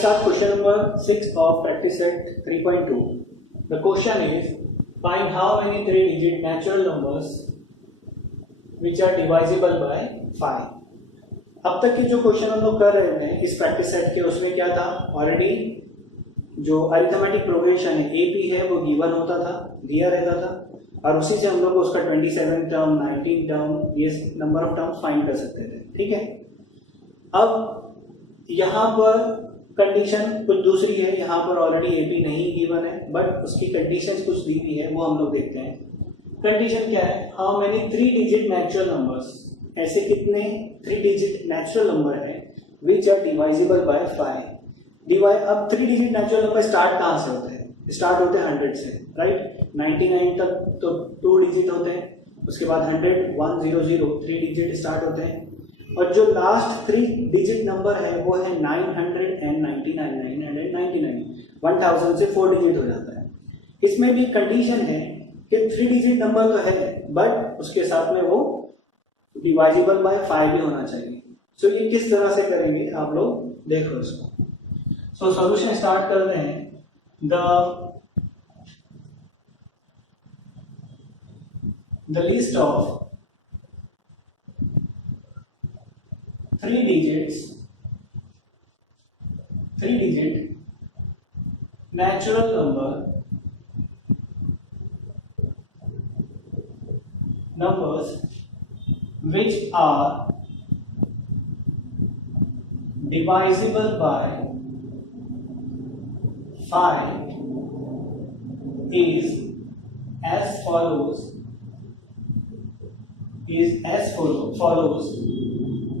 start question number 6 of practice set 3.2. The question is, find how many 3-digit natural numbers which are divisible by 5. अब तक के जो question हम लोग कर रहे थे इस प्रैक्टिस सेट के, उसमें क्या था, ऑलरेडी जो अरिथमेटिक प्रोग्रेशन है एपी है वो गिवन होता था, दिया रहता था, और उसी से हम लोग उसका 27 टर्म 19 टर्म ये नंबर ऑफ टर्म्स फाइंड कर सकते थे. ठीक है. अब यहाँ पर कंडीशन कुछ दूसरी है. यहाँ पर ऑलरेडी एपी नहीं गिवन है, बट उसकी कंडीशन कुछ दी हुई है, वो हम लोग देखते हैं. कंडीशन क्या है, how many 3-digit natural numbers, ऐसे कितने 3-digit नेचुरल नंबर है विच आर डिवाइजिबल बाय 5. अब 3-digit नेचुरल नंबर स्टार्ट कहाँ से होते हैं, स्टार्ट होते हैं 100 से, राइट. 99 तक तो 2 डिजिट होते हैं, उसके बाद 100 100 3 डिजिट स्टार्ट होते हैं, और जो लास्ट 3 डिजिट नंबर है वो है 999 1000 से 4 डिजिट हो जाता है. इसमें भी कंडीशन है कि 3 डिजिट नंबर तो है, बट उसके साथ में वो डिवाइजिबल बाय 5 भी होना चाहिए. सो ये किस तरह से करेंगे आप लोग देखो इसको. सो सॉल्यूशन स्टार्ट करते हैं. the list of 3 digit natural numbers which are divisible by 5 is as follows.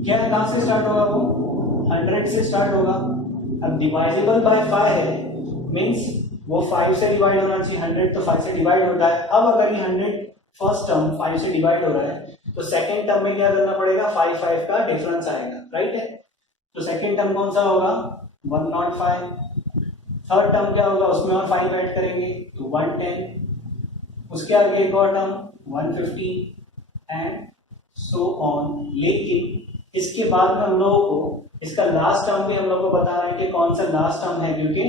क्या कहाँ से स्टार्ट होगा, वो 100 से स्टार्ट होगा. अब डिवाइजिबल बाय 5 है, मींस वो 5 से डिवाइड होना चाहिए. 100 तो 5 से डिवाइड होता है. अब अगर ये 100 फर्स्ट टर्म 5 से डिवाइड हो रहा है तो सेकंड टर्म में क्या करना पड़ेगा, 5 का डिफरेंस आएगा, राइट है. तो सेकंड टर्म कौन सा होगा, 105. थर्ड टर्म क्या होगा, उसमें और 5 ऐड करेंगे तो 110. उसके आगे एक और टर्म 150 एंड सो ऑन. लेकिन इसके बाद में हम लोगों को इसका लास्ट टर्म भी हम लोग को बता रहे हैं कि कौन सा लास्ट टर्म है, क्योंकि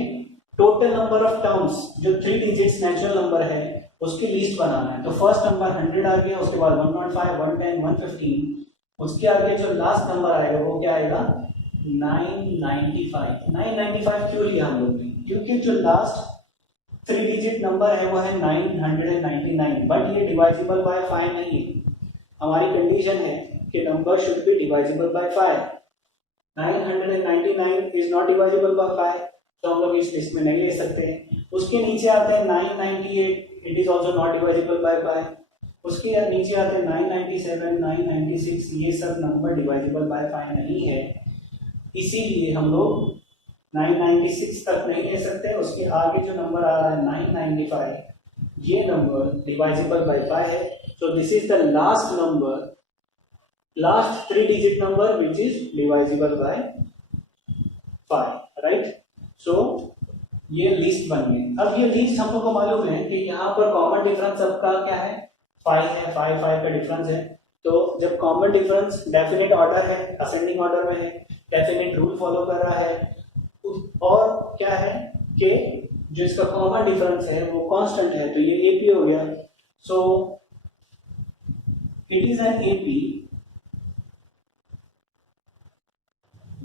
टोटल नंबर ऑफ टर्म्स जो 3 डिजिट्स नेचुरल नंबर है उसकी लिस्ट बनाना है. तो फर्स्ट नंबर 100 आ गया, उसके बाद 105 110 115, उसके आगे जो लास्ट नंबर आएगा वो क्या आएगा, 995. क्यों लिया हम लोग ने, क्योंकि जो लास्ट 3 डिजिट नंबर है वो है 999, बट ये डिवाइजिबल बाय 5 नहीं है. हमारी कंडीशन है कि number should be divisible by 5. 999 is not divisible by 5, तो हम लोग इस लिस्ट में नहीं ले सकते हैं. उसके नीचे आते हैं 998, it is also not divisible by 5. उसके नीचे आते हैं 997 996, ये सब नंबर डिवाइजिबल बाय 5 नहीं है. इसीलिए हम लोग 996 तक नहीं ले सकते. उसके आगे जो नंबर आ रहा है 995, ये नंबर डिवाइजिबल बाय 5 है. So this is the last 3-digit number which is divisible by 5, right? So ये लिस्ट बन गई. अब ये लिस्ट हम लोग को मालूम है कि यहाँ पर कॉमन डिफरेंस सबका क्या है, 5 है. 5 का डिफरेंस है. तो जब कॉमन डिफरेंस डेफिनेट ऑर्डर है, असेंडिंग ऑर्डर में है, डेफिनेट रूल फॉलो कर रहा है, और क्या है कि जो इसका कॉमन डिफरेंस है वो कांस्टेंट है, तो ये एपी हो गया. सो it is an AP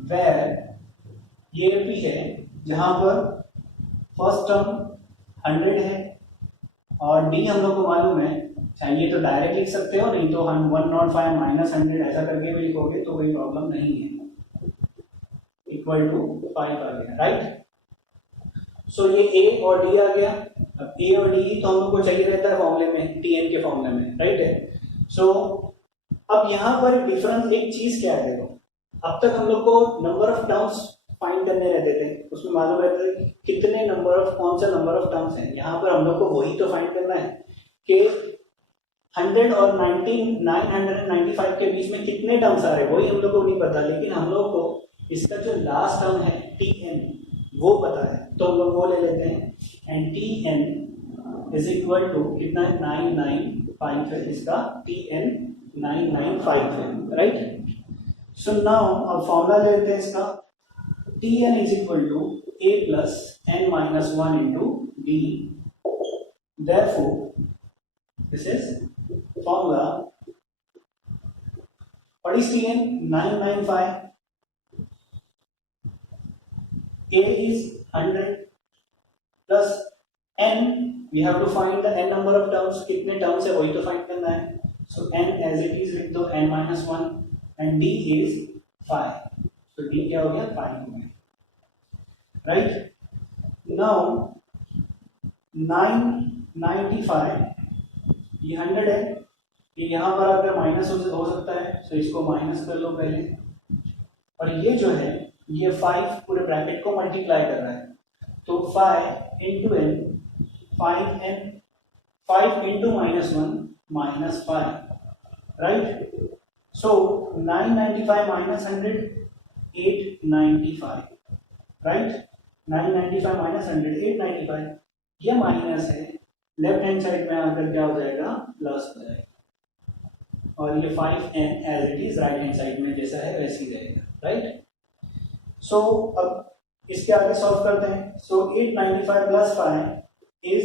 where ये AP है जहां पर फर्स्ट टर्म 100 है और D हम लोग को मालूम है. चाहिए तो डायरेक्ट लिख सकते हो, नहीं तो 105 माइनस 100 ऐसा करके भी लिखोगे तो कोई प्रॉब्लम नहीं है. इक्वल टू 5 आ गया, राइट. सो ये A और D आ गया. अब A और D तो हम लोग को चाहिए रहता है फॉर्मूले में, TN के फॉर्मूले में, राइट है. सो अब यहाँ पर डिफरेंस एक चीज क्या है, देखो, अब तक हम लोग को नंबर ऑफ टर्म्स फाइंड करने रहते थे, उसमें मालूम रहता है कितने नंबर ऑफ, कौन सा नंबर ऑफ टर्म्स हैं. यहाँ पर हम लोग को वही तो फाइंड करना है कि 100 और 995 के बीच में कितने टर्म्स आ रहे हैं, वही हम लोग को नहीं पता. लेकिन हम लोग को इसका जो लास्ट टर्म है TN वो पता है, तो हम लोग वो ले लेते हैं. And TN is equal to कितना है, 995 है. इसका TN 995 है, राइट. सो नाउ अब फॉर्मूला ले लेते हैं इसका. Tn is equal to a plus n minus 1 into d. Therefore, this is formula. What is Tn? 995. A is 100 plus n. We have to find the n number of terms. कितने terms है वही तो find करना है. So n as it is लिख दो n minus 1 and d is 5. So d क्या हो गया? 5 हो गया. Right? Now 995 ये 100 है. ये यहाँ पर अगर माइनस हो सकता है, तो इसको माइनस कर लो पहले. और ये जो है ये 5 पूरे ब्रैकेट को मल्टीप्लाई कर रहा है. तो 5 into n 5n 5 into minus 1 minus 5, right? So 995 minus 100 895, right? 995 minus 100 895. ये माइनस है, लेफ्ट हैंड साइड में आकर क्या हो जाएगा? प्लस हो जाएगा. और ये 5n as it is right hand side में जैसा है वैसे ही रहेगा, राइट? सो अब इसके आगे सॉल्व करते हैं. सो 895 plus 5 is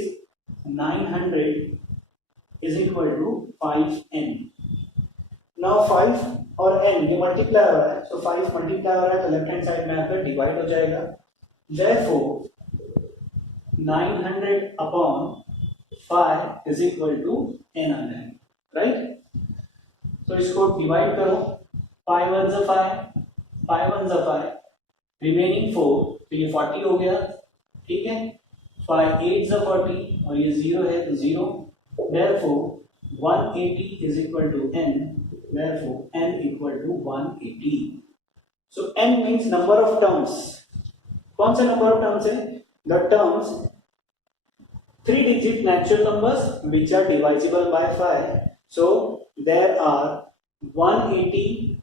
900 is equal to 5n. Now 5 और n ये मल्टीप्लाई हो रहा है, so 5 मल्टीप्लाई हो रहा है तो लेफ्ट हैंड साइड में आकर डिवाइड हो जाएगा. Therefore 900 upon 5 is equal to n100, right? So इसको डिवाइड करो. 5 1 is 5, 5 1 is 5, remaining 4, तो ये 40 हो गया, ठीक है. 5 8 is 40 और ये 0 है तो 0. Therefore 180 is equal to n. Therefore n equal to 180. So n means number of terms. कौन सा number of terms है? The terms 3-digit natural numbers which are divisible by 5. So there are 180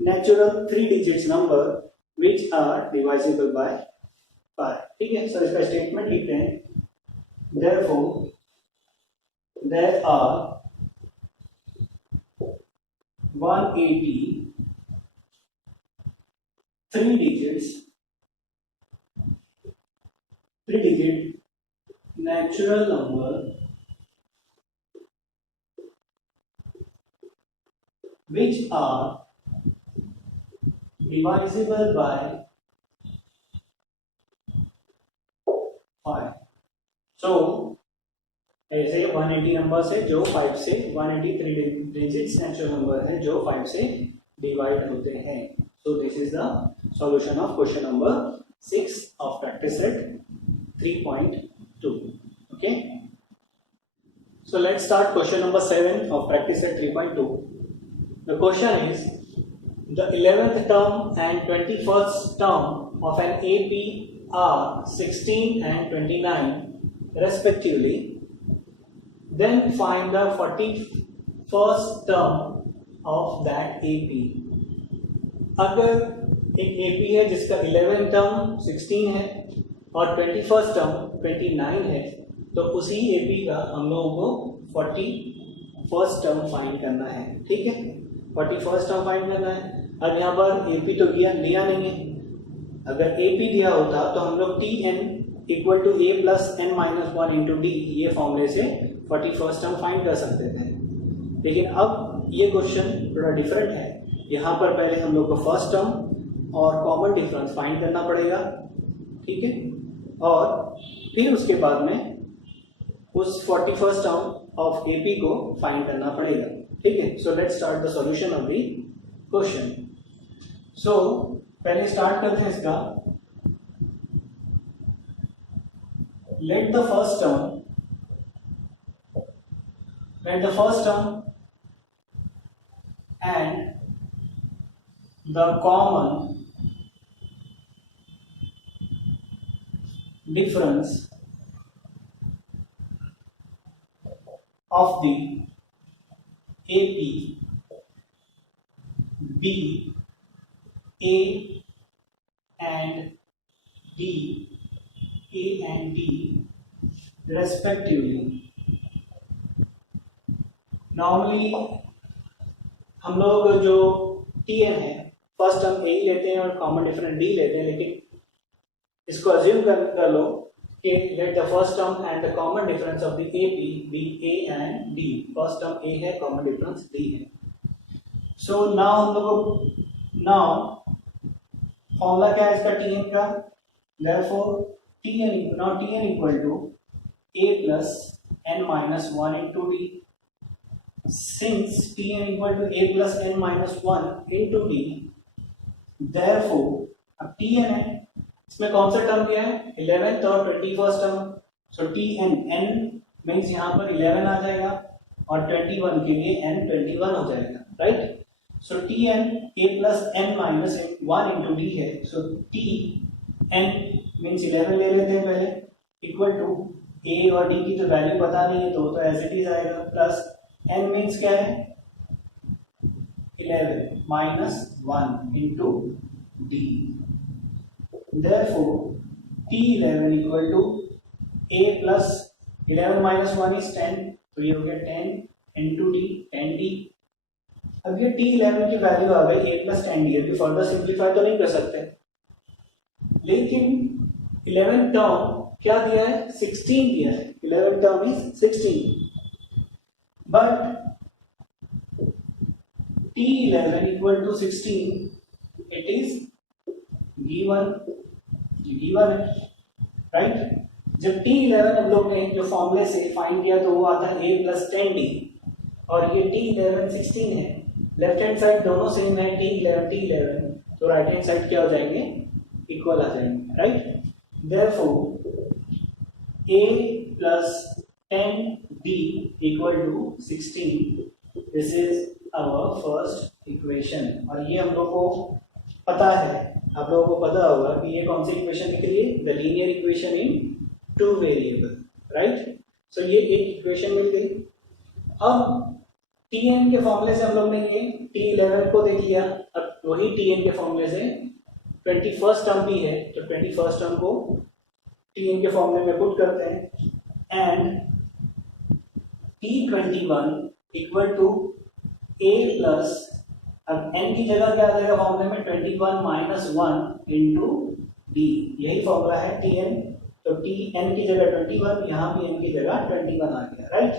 natural 3 digits number which are divisible by 5. ठीक है. So इसका statement लिखते हैं. Therefore there are 180 3-digit natural number which are divisible by 5. So ऐसे 180 number है जो 5 से 183 digits natural number है जो 5 से डिवाइड होते हैं. So this is the solution of question number 6 of practice set 3.2. Okay, so let's start question number 7 of practice set 3.2. The question is the 11th term and 21st term of an AP are 16 and 29 respectively. Then find the 41st term of that AP. अगर एक AP है जिसका 11th term 16 है और 21st term 29 है, तो उसी AP का हम लोगों को 41st term फाइंड करना है. ठीक है, 41st term फाइंड करना है. अब यहाँ पर AP तो दिया नहीं है. अगर AP दिया होता तो हम लोग Tn equal to a plus n minus 1 into d ये फॉर्मूले से 41st टर्म फाइंड कर सकते थे. लेकिन अब ये क्वेश्चन थोड़ा डिफरेंट है. यहाँ पर पहले हम लोग को फर्स्ट टर्म और कॉमन डिफरेंस फाइंड करना पड़ेगा. ठीक है, और फिर उसके बाद में उस 41st टर्म ऑफ AP को फाइंड करना पड़ेगा. ठीक है, so let's start the solution of the question. So पहले स्टार्ट करते हैं इसका. Let the first term and the common difference of the AP be A and D respectively. Normally हम लोग जो Tn है फर्स्ट टर्म a ही लेते हैं और कॉमन डिफरेंस d लेते हैं, लेकिन इसको अज्यूम कर लो कि let the first term and the common difference of the AP be a and d। First term a है, कॉमन डिफरेंस d है। सो नाउ हम लोग फॉर्मूला क्या है इसका tn का, therefore tn equal to a plus n minus 1 into d। since tn equal to a plus n minus 1 into d, therefore अब tn है, इसमें कौन सा टर्म दिया है 11th और 21st टर्म। सो tn n मींस यहाँ पर 11 आ जाएगा और 21 के लिए n 21 हो जाएगा, right. So tn a plus n minus 1 into d है। सो tn मींस 11 ले लेते हैं पहले, इक्वल टू a और d की तो वैल्यू पता नहीं है तो एज इट इज आएगा, प्लस n मींस क्या है 11 minus 1 into d। therefore t11 equal to a plus 11 minus 1 is 10, तो ये हो गया 10 into d 10d। अब ये t11 की वैल्यू आ गई a plus 10d। अभी फर्दर सिंप्लीफाई तो नहीं कर सकते, लेकिन 11 टर्म क्या दिया है 16 दिया है, 11 term is 16, but t11 equal to 16 it is given, है, राइट। जब t11 हम लोग ने जो फॉर्मूले से फाइंड किया तो वो आता है a plus 10d, और ये t11 16 है, लेफ्ट हैंड साइड दोनों सेम है t11, तो राइट हैंड साइड क्या हो जाएंगे इक्वल आ जाएंगे, right. therefore a plus 10d equal to 16, this is our first equation। और ये हम लोग को पता है, आप लोगों को पता होगा कि ये कौन सी इक्वेशन निकली है, the linear equation in two variable, right. So ये एक इक्वेशन मिल गई। अब tn के फॉर्मूले से हम लोग ने ये t11 को देख लिया, अब वही tn के फॉर्मूले से 21st टर्म भी है, तो 21st टर्म को tn के फॉर्मूले में पुट करते हैं, and t21 equal to a plus, अब n की जगह क्या आ जाएगा फॉर्मूले में 21 माइनस 1 इंटू d, यही फॉर्मूला है tn। तो tn की जगह 21, यहाँ भी n की जगह 21 आ गया, right.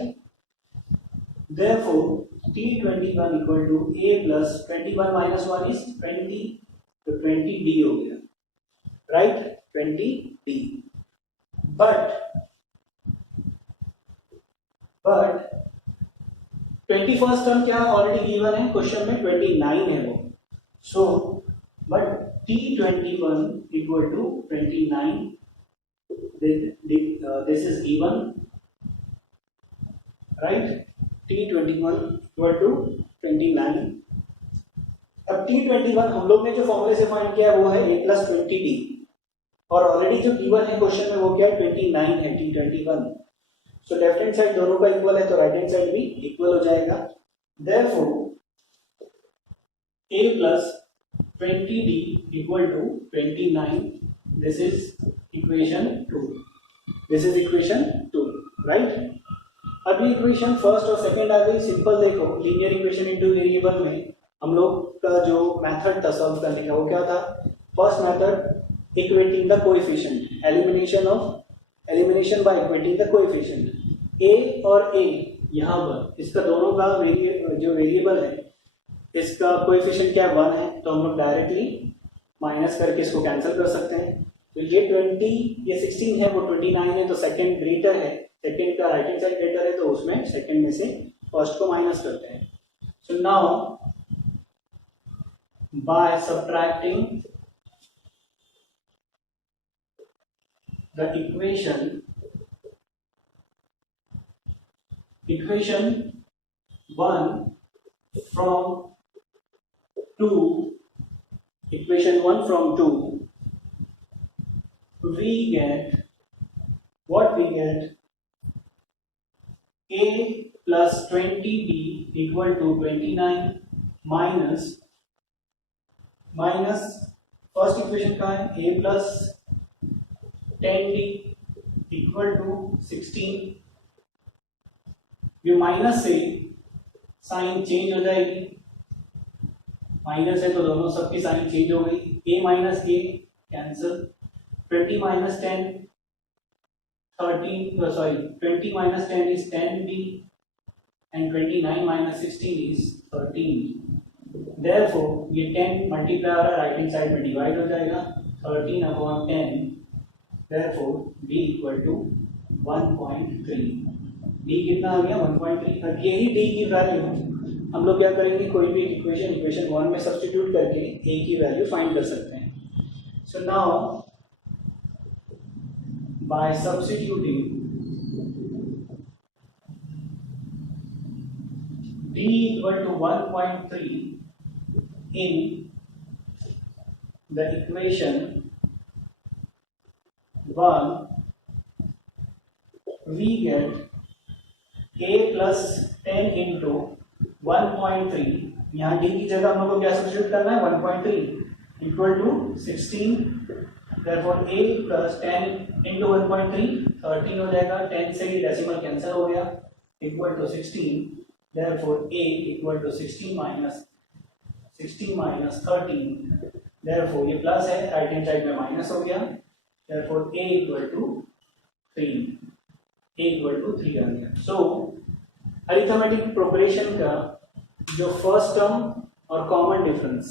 therefore t21 equal to a plus 21 minus 1 is 20, तो 20d हो गया, right, 20d। But 21st term क्या ऑलरेडी गिवन है क्वेश्चन में 29 है वो, so but t21 equal to 29, this is given, right. t21 equal to 29। अब t21 हम लोग ने जो फॉर्मूले से फाइंड किया है वो है a प्लस 20d, और ऑलरेडी जो गिवन है क्वेश्चन में वो क्या है 29 है t21। So left hand side दोनों का इक्वल है तो राइट हैंड साइड भी इक्वल हो जाएगा। therefore a plus 20d equal to 29, this is equation 2, this is equation 2, right। अभी इक्वेशन फर्स्ट और सेकंड आ गई, सिंपल देखो लीनियर इक्वेशन इनटू वेरिएबल में हम लोग का जो मेथड था सॉल्व करने का वो क्या था, first method equating the coefficient, elimination by equating the coefficient. a और a यहाँ पर इसका दोनों का जो वेरिएबल है इसका कोएफिशिएंट क्या 1 है, तो हम लोग डायरेक्टली माइनस करके इसको कैंसिल कर सकते हैं। तो ये 20 ये 16 है वो 29 है, तो सेकंड ग्रेटर है, सेकंड का राइट हैंड साइड ग्रेटर है, तो उसमें सेकंड में से फर्स्ट को माइनस करते हैं। So now by subtracting the equation 1 from 2, equation 1 from 2, we get what we get, a plus 20d equal to 29 minus first equation का है a plus 10d equal to 16, ये माइनस से sign change हो जाएगी minus है तो दोनों सबकी साइन चेंज हो गई, a minus A cancel, 20 minus 10 13, sorry 20 minus 10 is 10b and 29 minus 16 is 13b. Therefore ये 10 मल्टीप्लाई और राइट हैंड साइड में डिवाइड हो जाएगा 13/10. Therefore b equal to 1.3. d कितना आ गया 1.3. अब यही d की वैल्यू हम लोग क्या करेंगे, कोई भी इक्वेशन 1 में सब्स्टिट्यूट करके a की वैल्यू फाइंड कर सकते हैं. So now by substituting d equal to 1.3 in the equation 1, we get a plus 10 into 1.3. यहाँ d की जगह हम लोग को क्या सब्स्टिट्यूट करना है 1.3 equal to 16. Therefore a plus 10 into 1.3 13 हो जाएगा, 10 से ही डेसिमल कैंसिल हो गया, equal to 16. Therefore a equal to 16 minus 13. Therefore ये प्लस है, राइट हैंड साइड में माइनस हो गया. Therefore a इक्वल टू 3 आ गया. सो अरिथमेटिक प्रोग्रेशन का जो फर्स्ट टर्म और कॉमन डिफरेंस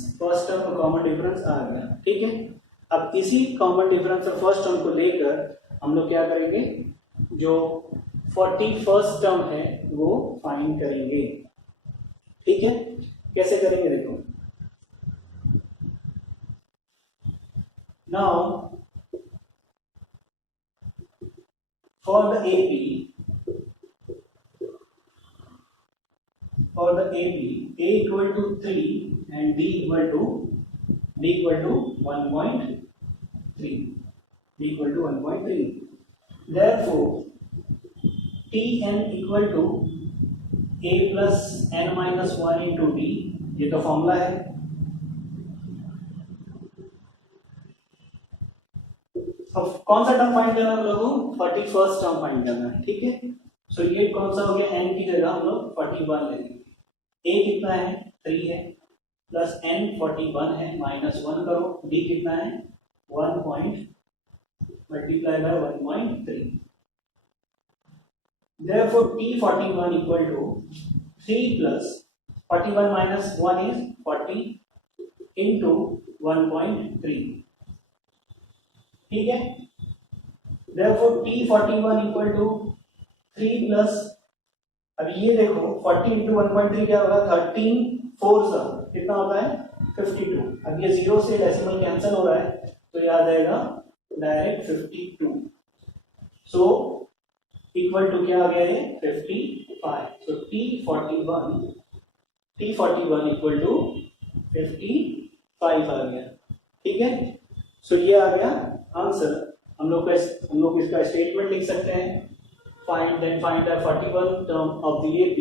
आ गया. ठीक है, अब इसी कॉमन डिफरेंस और फर्स्ट टर्म को लेकर हम लोग क्या करेंगे, जो 41st टर्म है वो फाइंड करेंगे. ठीक है, कैसे करेंगे देखो. Now for the AP a equal to 3 and d equal to 1.3. Therefore Tn equal to a plus n minus 1 into d. ये तो फॉर्मूला है. अब कौन सा टर्म फाइंड करना है हम लोगों को, 41st टर्म फाइंड करना है. ठीक है, सो ये कौन सा हो गया, n की जगह हम लोग 41 ले लेंगे. a कितना है 3 है, प्लस n 41 है, माइनस 1 करो, d कितना है 1 multiply by 1.3. Therefore T41 equal to 3 plus 41 minus 1 is 40 into 1.3. ठीक है, Therefore T41 equal to 3 plus, अब ये देखो 40 into 1.3 क्या होगा, 13 4 सा कितना होता है 52. अब ये 0 से डेसिमल कैंसिल हो रहा है तो याद आएगा डायरेक्ट 52. सो इक्वल टू क्या आ गया ये 55. सो T41 इक्वल टू 55 आ गया. ठीक है, सो ये आ गया आंसर. हम लोग इसका स्टेटमेंट लिख सकते हैं. Find the 41 term of the AP.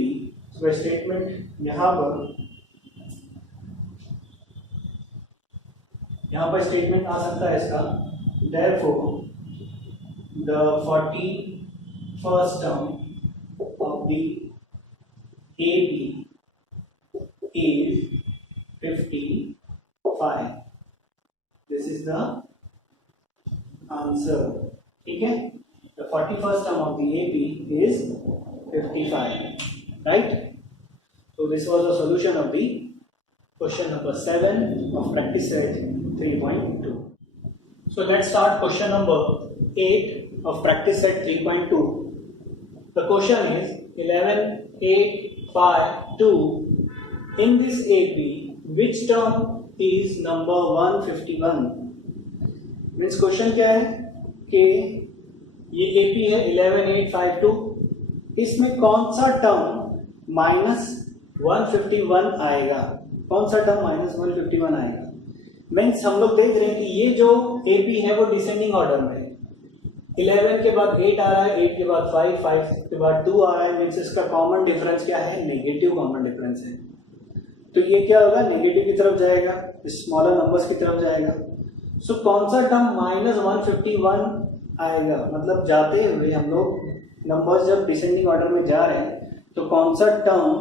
So statement यहाँ पर स्टेटमेंट आ सकता है इसका. Therefore the 41st term of the AP is 55. This is the answer. ठीक है, the 41st term of the AP is 55. Right? So this was the solution of the question number 7 of practice set 3.2. So let's start question number 8 of practice set 3.2. The question is 11, 8, 5, 2. In this AP, which term is number 151? Means question क्या है कि ये AP है 11, 8, 5, 2. इसमें कौन सा term minus 151 आएगा, कौन सा टर्म माइनस 151 आएगा. मीन्स हम लोग देख रहे हैं कि ये जो AP है वो डिसेंडिंग ऑर्डर में है. 11 के बाद 8 आ रहा है, 8 के बाद 5, 5 के बाद 2 आ रहा है. मीन्स इसका कॉमन डिफरेंस क्या है, नेगेटिव कॉमन डिफरेंस है. तो ये क्या होगा, नेगेटिव की तरफ जाएगा, स्मॉलर नंबर्स की तरफ जाएगा. सो कौन सा टर्म माइनस 151 आएगा, मतलब जाते हुए हम लोग नंबर्स जब डिसेंडिंग ऑर्डर में जा रहे हैं तो कौन सा टर्म,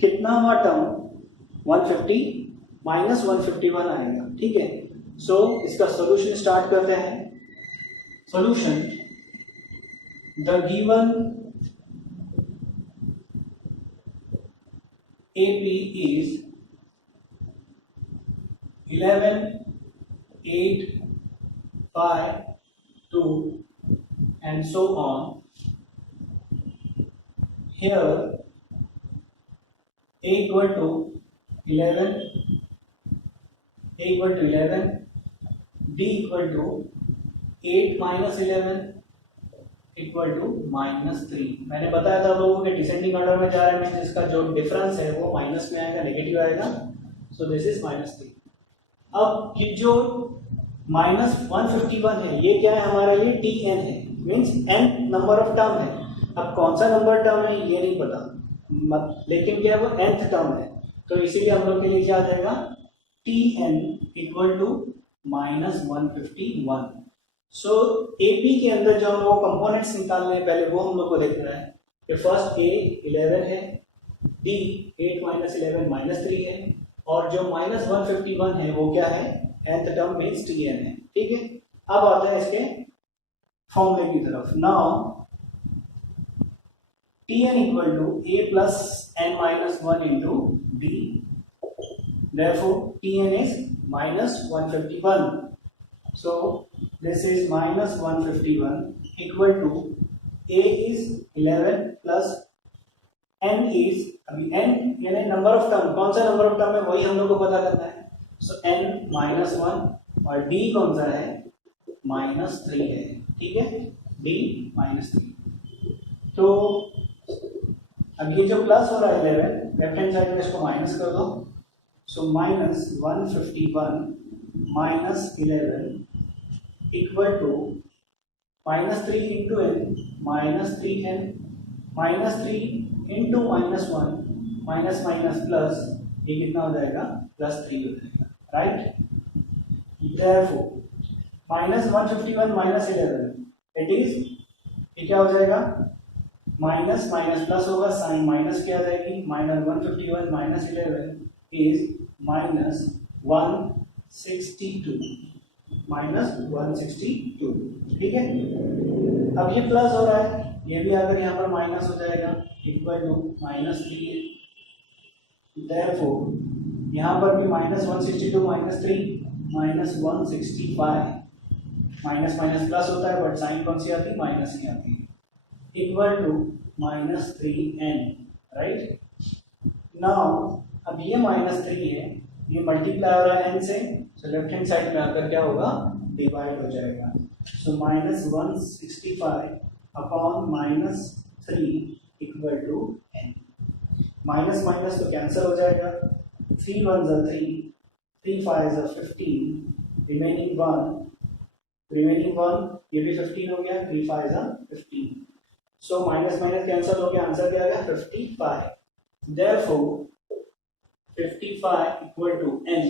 कितनावां टर्म 151 -151 आएगा, ठीक है। सो इसका सोल्यूशन स्टार्ट करते हैं। Solution, the given AP is 11, 8, 5, 2 and so on. Here A equal to 11, A equal to 11, B equal to 8 minus 11 equal to -3। मैंने बताया था लोगों के डिसेंडिंग ऑर्डर में जा रहे हैं, जिसका जो डिफरेंस है वो माइनस में आएगा, नेगेटिव आएगा। So this is -3। अब ये जो -151 है ये क्या है हमारे लिए, Tn है, means n number of term है। अब कौन सा नंबर टर्म है ये नहीं पता, लेकिन क्या है वो nth टर्म है, तो इसीलिए हम लोग के लिए क्या आ जाएगा, Tn equal to -151। So AP के अंदर जो हम लोग कंपोनेंट्स निकालने हैं पहले वो हम लोग को देखना है कि फर्स्ट A 11 है, D 8 minus 11 -3 है, और जो -151 है वो क्या है, nth टर्म मींस Tn है, ठीक है। अब आता है इसके फॉर्मूले की तरफ। Now Tn equal to A plus n-1 into D, therefore Tn is -151। So this is -151 equal to A is 11 plus n is, अभी n यानी नंबर ऑफ टर्म, कौन सा नंबर ऑफ टर्म है वही हम लोग को पता करना है। सो n -1 और D कौन सा है, -3 है, ठीक है, D -3। तो अब ये जो प्लस हो रहा है 11, लेफ्ट हैंड साइड में इसको माइनस कर दो। So -151 -11 equal to -3 into n -3n -3 into -1 minus minus plus, ये कितना हो जाएगा, +3 हो जाएगा, राइट। देयरफॉर -151 -11 इट इज, ये क्या हो जाएगा, माइनस माइनस प्लस होगा, साइन माइनस क्या आ जाएगी, -151 -11 इज -162, ठीक है। अब ये प्लस हो रहा है, ये भी अगर यहाँ पर माइनस हो जाएगा, इक्वल टू -3 है। देयरफॉर यहाँ पर भी -162 -3 -165, माइनस माइनस प्लस होता है बट साइन कौन सी आती है, माइनस ही आती है, equal to -3n, right. Now अब ये -3 है, ये मल्टीप्लाई हो रहा है n से, सो लेफ्ट हैंड साइड में आकर क्या होगा, डिवाइड हो जाएगा। So -165 upon -3 equal to n। Minus minus तो कैंसिल हो जाएगा, 3 1 are 3, 3 5 are 15, रिमेनिंग 1, ये भी 15 हो गया, 3 5 are 15। So minus minus cancel हो गया, आंसर क्या आ गया, 55। Therefore 55 equal to n,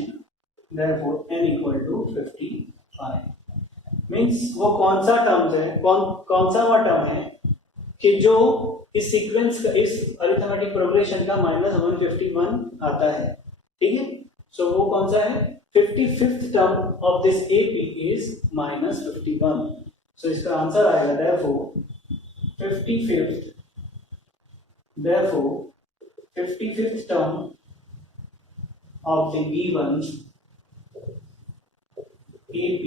therefore n equal to 55। Means वो कौन सा टर्म है, कौन सा वो टर्म है कि जो इस सीक्वेंस का, इस अरिथमेटिक प्रोग्रेशन का -151 आता है, ठीक है। सो वो कौन सा है, 55th term of this AP is -51। सो इसका आंसर आएगा therefore 55th term of the given AP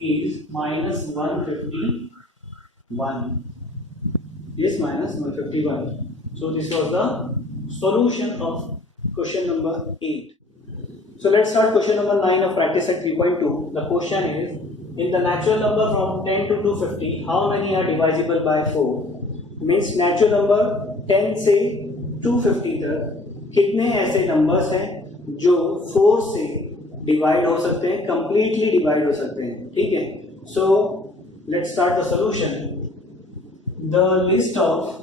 is -151. Yes, -151. So this was the solution of question number 8. So let's start question number 9 of practice set 3.2. The question is, in the natural number from 10 to 250, how many are divisible by 4? Means natural number 10 से 250 तक कितने ऐसे numbers हैं जो 4 से divide हो सकते हैं, कंप्लीटली डिवाइड हो सकते हैं, ठीक है। So let's start the solution. The list of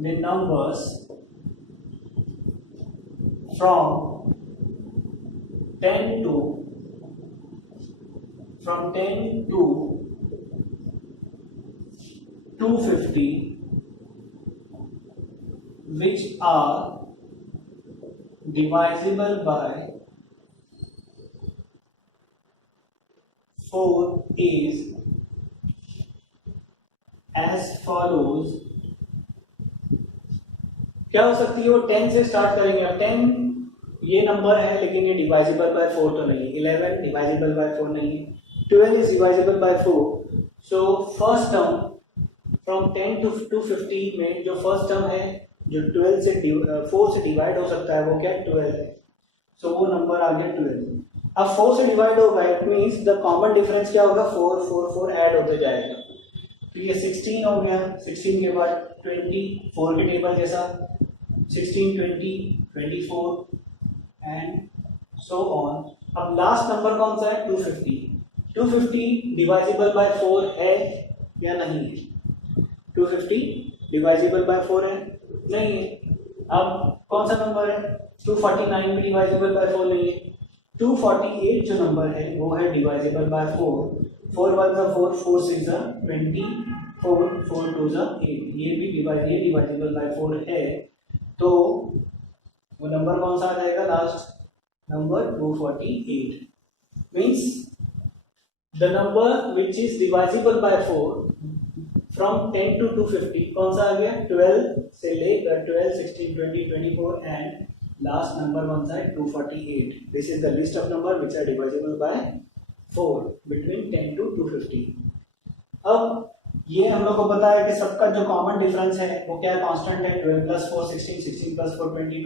the numbers from 10 to 250 which are divisible by 4 is as follows. क्या हो सकती है वो 10 से स्टार्ट करेंगे. अब 10 ये नंबर है लेकिन ये डिवाइजिबल बाय 4 तो नहीं. 11 डिवाइजिबल बाय 4 नहीं है. 12 is divisible by 4. So first term from 10 to 250 में जो फर्स्ट टर्म है जो 12 से 4 से डिवाइड हो सकता है वो क्या है 12 है. सो वो नंबर आ गया 12. अब 4 से डिवाइड होगा it means the common difference क्या होगा 4 4 4 ऐड होते जाएगा. तो ये 16 हो गया. 16 के बाद 20 4 के टेबल जैसा 16 20 24 एंड सो ऑन. अब लास्ट नंबर कौन सा है 250. 250 डिवाइजिबल बाय 4 है या नहीं है. 250 डिवाइजिबल बाय 4 है नहीं है. अब कौन सा नंबर है 249 भी डिवाइजिबल बाय 4 नहीं है. 248 जो नंबर है वो है डिवाइजिबल बाय 4. 4 1 जा 4 4 6 जा 20 4 4 2 जा 8. ये भी डिवाइजिबल बाय 4 है. तो वो नंबर कौन सा आ जाएगा last number 248. Means the number which is divisible by 4 from 10 to 250 कौन सा आ गया 12 से लेकर 12 16 20 24 एंड लास्ट नंबर कौन सा है 248. This is the list of number which are divisible by 4 between 10 to 250. अब ये हम लोग को पता है कि सबका जो कॉमन डिफरेंस है वो क्या है कांस्टेंट है. 12 plus 4 16 16 plus 4 20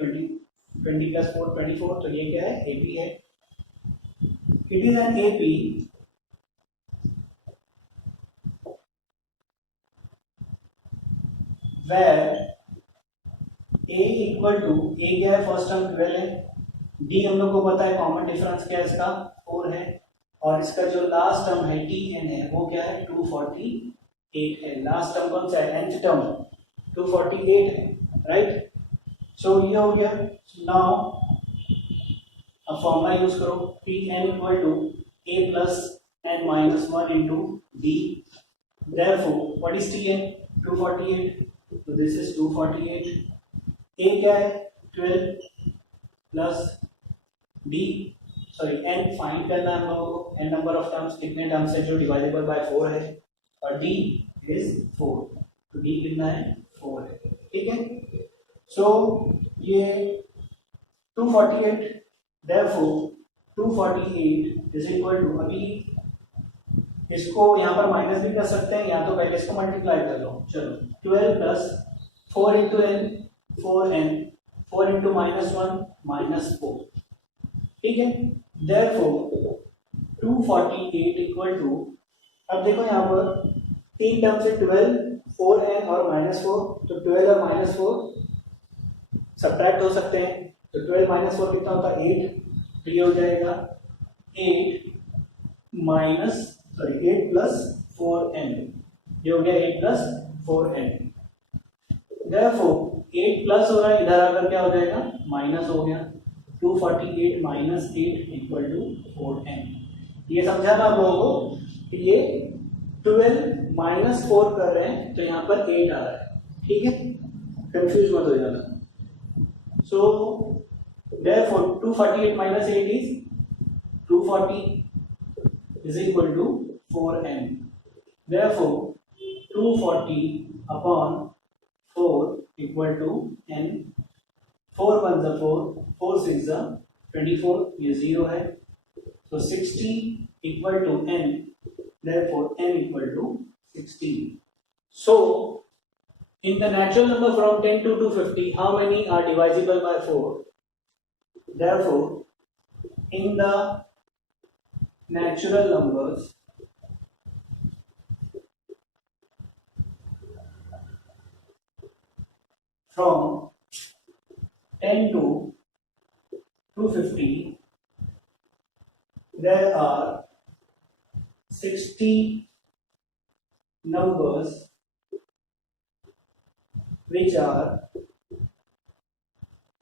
20 plus 4 24. तो ये क्या है AP है. It is an AP where A equal to A क्या है फर्स्ट टर्म 12 है. D हम लोग को पता है कॉमन डिफरेंस क्या है इसका 4 है. और इसका जो लास्ट टर्म है TN है वो क्या है 248 है. लास्ट टर्म कौन सा है nth टर्म 248 है राइट. सो ये हो गया. नाउ अब फॉर्मूला यूज करो Pn equal to A plus n minus 1 into D. Therefore what is Tn 248. तो दिस इज 248. A क्या है 12 plus D sorry n find करना है हम लोगों को. n नंबर ऑफ टर्म्स कितने टर्म्स है जो डिवाइडेबल बाय 4 है और D इज 4. तो D कितना है 4 है. ठीक है. सो ये 248 देयरफॉर 248 इज इक्वल टू. अभी इसको यहाँ पर माइनस भी कर सकते हैं या तो पहले इसको मल्टीप्लाई कर लो. चलो 12 plus 4 into n 4n 4 into minus 1 minus 4. ठीक है. Therefore 248 equal to. अब देखो यहाँ पर तीन टर्म से 12 4n और माइनस 4. तो 12 और माइनस 4 सब्ट्रैक्ट हो सकते हैं. तो 12 माइनस 4 कितना होता है 8. तो ये हो जाएगा 8 माइनस 8 प्लस 4n. ये हो गया 8 प्लस 4n. देयरफॉर 8 प्लस हो रहा है इधर आकर क्या हो जाएगा माइनस हो गया. 248 माइनस 8 इक्वल टू 4n. ये समझा ना आप लोगों को कि ये 12 माइनस 4 कर रहे हैं तो यहाँ पर 8 आ रहा है. ठीक है. कंफ्यूज मत हो जाना. So therefore 248 minus 8 is 240 is equal to 4n. Therefore 240 upon 4 equal to n. 4 1 is 4 4 6 is 24. ये 0 है. So 60 equal to n. Therefore n equal to 60. So in the natural number from 10 to 250 how many are divisible by 4? Therefore in the natural numbers from 10 to 250 there are 60 numbers which are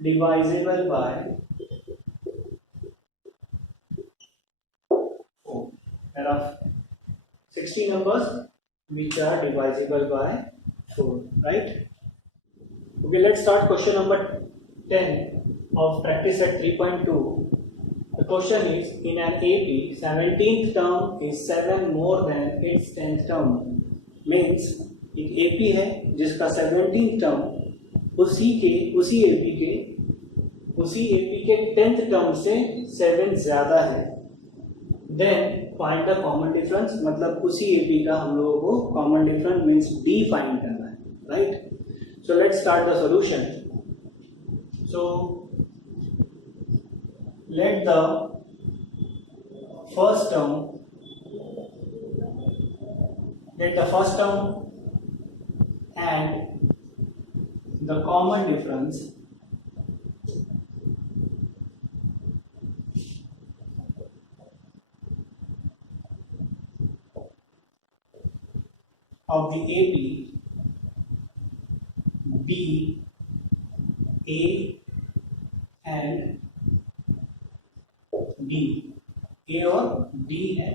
divisible by 4. There are 60 numbers which are divisible by 4, right? Okay, let's start question number 10 of practice set 3.2. The question is, in an AP, 17th term is 7 more than its 10th term. Means एक AP है जिसका 17th term उसी AP के 10th term से 7 ज्यादा है. Then find the common difference, मतलब उसी AP का हम लोगों को common difference means D find करना है, right? So let's start the solution. So let the first term and the common difference of the AP B, A and D, A और D है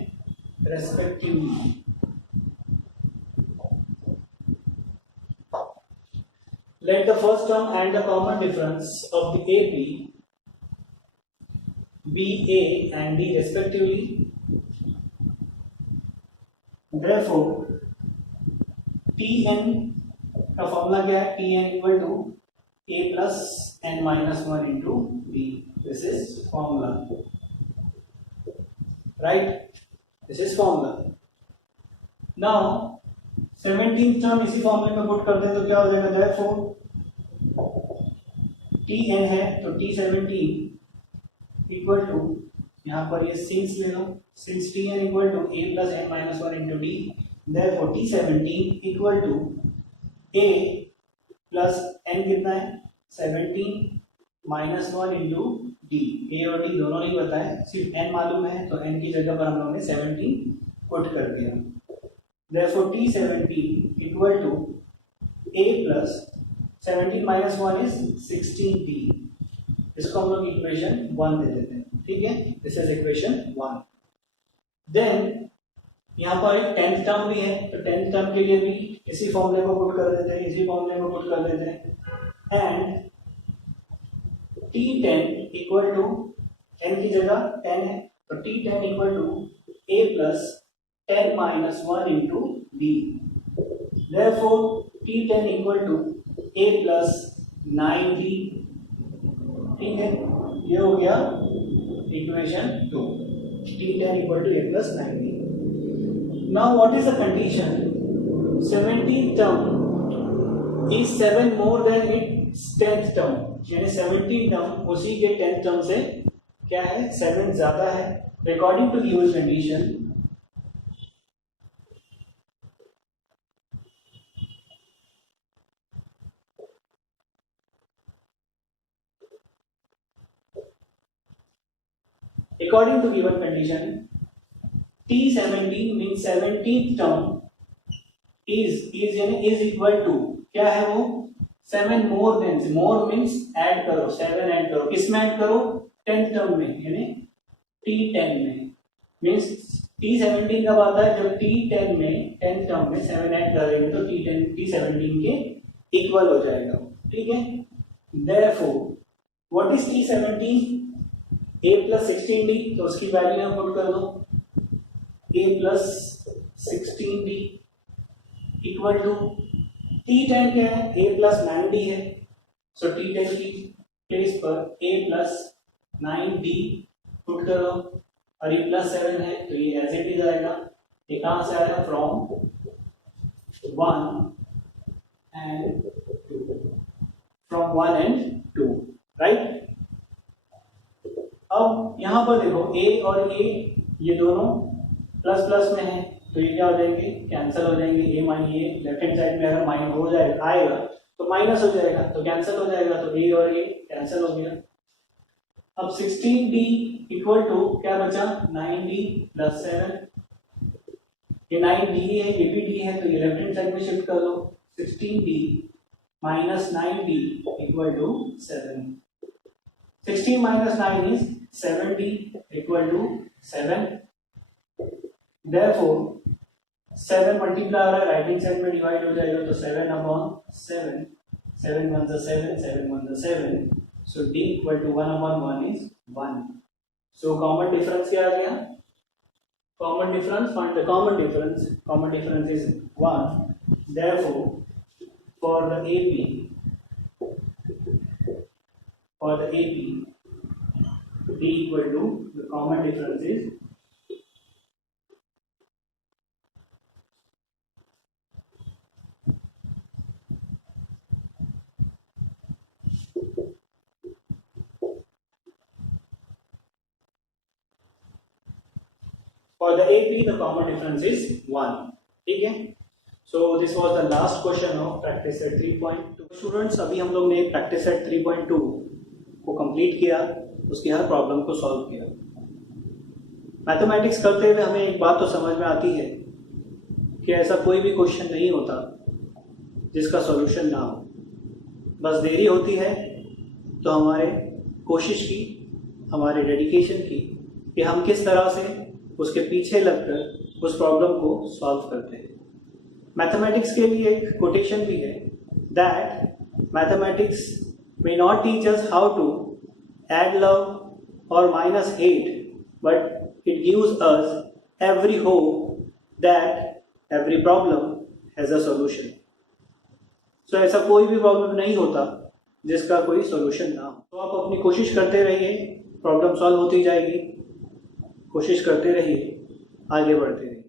respectively. Let the first term and the common difference of the AP be A and D respectively. Therefore, Tn का फॉर्मूला क्या है? Tn equal to A plus n minus 1 into B. This is formula, right? This is formula. Now 17th term इसी फॉर्मूले में put कर दें तो क्या हो जाएगा? Therefore Tn है तो T17 इक्वल टू, यहाँ पर ये सिंस ले लो, since Tn equal to A plus n minus 1 into D. Therefore T17 equal to A plus n कितना है? 17 माइनस 1 इंटू डी. ए और डी दोनों नहीं पता है, सिर्फ n मालूम है, तो n की जगह पर हम लोगों ने 17 पुट कर दिया. Therefore T17 equal to A plus 17 minus 1 is 16D. इसको हम लोग इक्वेशन 1 दे देते हैं, ठीक है? This is equation 1. देन यहाँ पर एक 10th टर्म भी है, तो 10th टर्म के लिए भी इसी फॉर्मूले को पुट कर देते हैं, and T10 equal to n की जगह 10 है, तो T10 equal to A plus 10 minus 1 into D. Therefore T10 equal to A plus 9D. ठीक है, ये हो गया equation 2. T10 equal to A plus 9D. Now what is the condition? 17th term is 7 more than its 10th term. यानी 17th term उसी के 10th term से क्या है? 7 ज्यादा है. According to given condition, T17 means 17th term is यानी is equal to क्या है वो? 7 more than, more means add करो, 7 ऐड करो, किसमें ऐड करो? 10th term में, यानी T10 में. मीन्स T17 कब आता है? जब T10 में 10th term में 7 ऐड करेंगे तो T17 के इक्वल हो जाएगा, ठीक है? Therefore what is T17? A plus 16D, तो उसकी वैल्यू यहाँ पुट कर दो. A plus 16D equal to T10 क्या है? A plus 9D है, सो T10 की प्लेस पर A plus 9D पुट करो, और ये प्लस 7 है तो ये एज इट इज आएगा. ये कहाँ से आएगा? From 1 and 2, from 1 and 2, right? अब यहाँ पर देखो A और A ये दोनों प्लस प्लस में है, तो ये क्या हो जाएंगे? कैंसिल हो जाएंगे. A माइनस, ये लेफ्ट हैंड साइड में अगर माइनस हो जाएगा आएगा तो माइनस हो जाएगा, तो कैंसिल हो जाएगा, तो A और A कैंसिल हो गया. अब 16D इक्वल टू क्या बचा? 9D plus 7. ये 9D है, ये भी D है, तो ये लेफ्ट हैंड साइड में शिफ्ट कर दो. 16D minus 9D equal to 7. 16 minus 9 is 7D equal to 7. Therefore 7 multiply हो रहा है, राइट हैंड साइड में डिवाइड हो जाएगा, तो 7 upon 7 7 1s are 7, 7 1s are 7. So D equal to 1 upon 1 is 1. So common difference क्या आ गया? Common difference, find the common difference. Common difference is 1. Therefore, for the AP, D equal to the common difference is for the AP the common difference is 1. ठीक है? So this was the last question of practice set 3.2. Students, अभी हम लोग ने practice set 3.2 को complete किया, उसकी हर problem को सॉल्व किया। मैथमेटिक्स करते हुए हमें एक बात तो समझ में आती है कि ऐसा कोई भी क्वेश्चन नहीं होता जिसका सॉल्यूशन ना हो। बस देरी होती है तो हमारे कोशिश की, हमारे डेडिकेशन की कि हम किस तरह से उसके पीछे लगकर उस प्रॉब्लम को सॉल्व करते हैं। मैथमेटिक्स के लिए एक कोटेशन भी है, that mathematics may not teach us how to add love or minus hate, but it gives us every hope that every problem has a solution. So ऐसा कोई भी प्रॉब्लम नहीं होता जिसका कोई सॉल्यूशन ना हो। तो आप अपनी कोशिश करते रहिए, प्रॉब्लम सॉल्व होती जाएगी। कोशिश करते रहिए, आगे बढ़ते रहिए।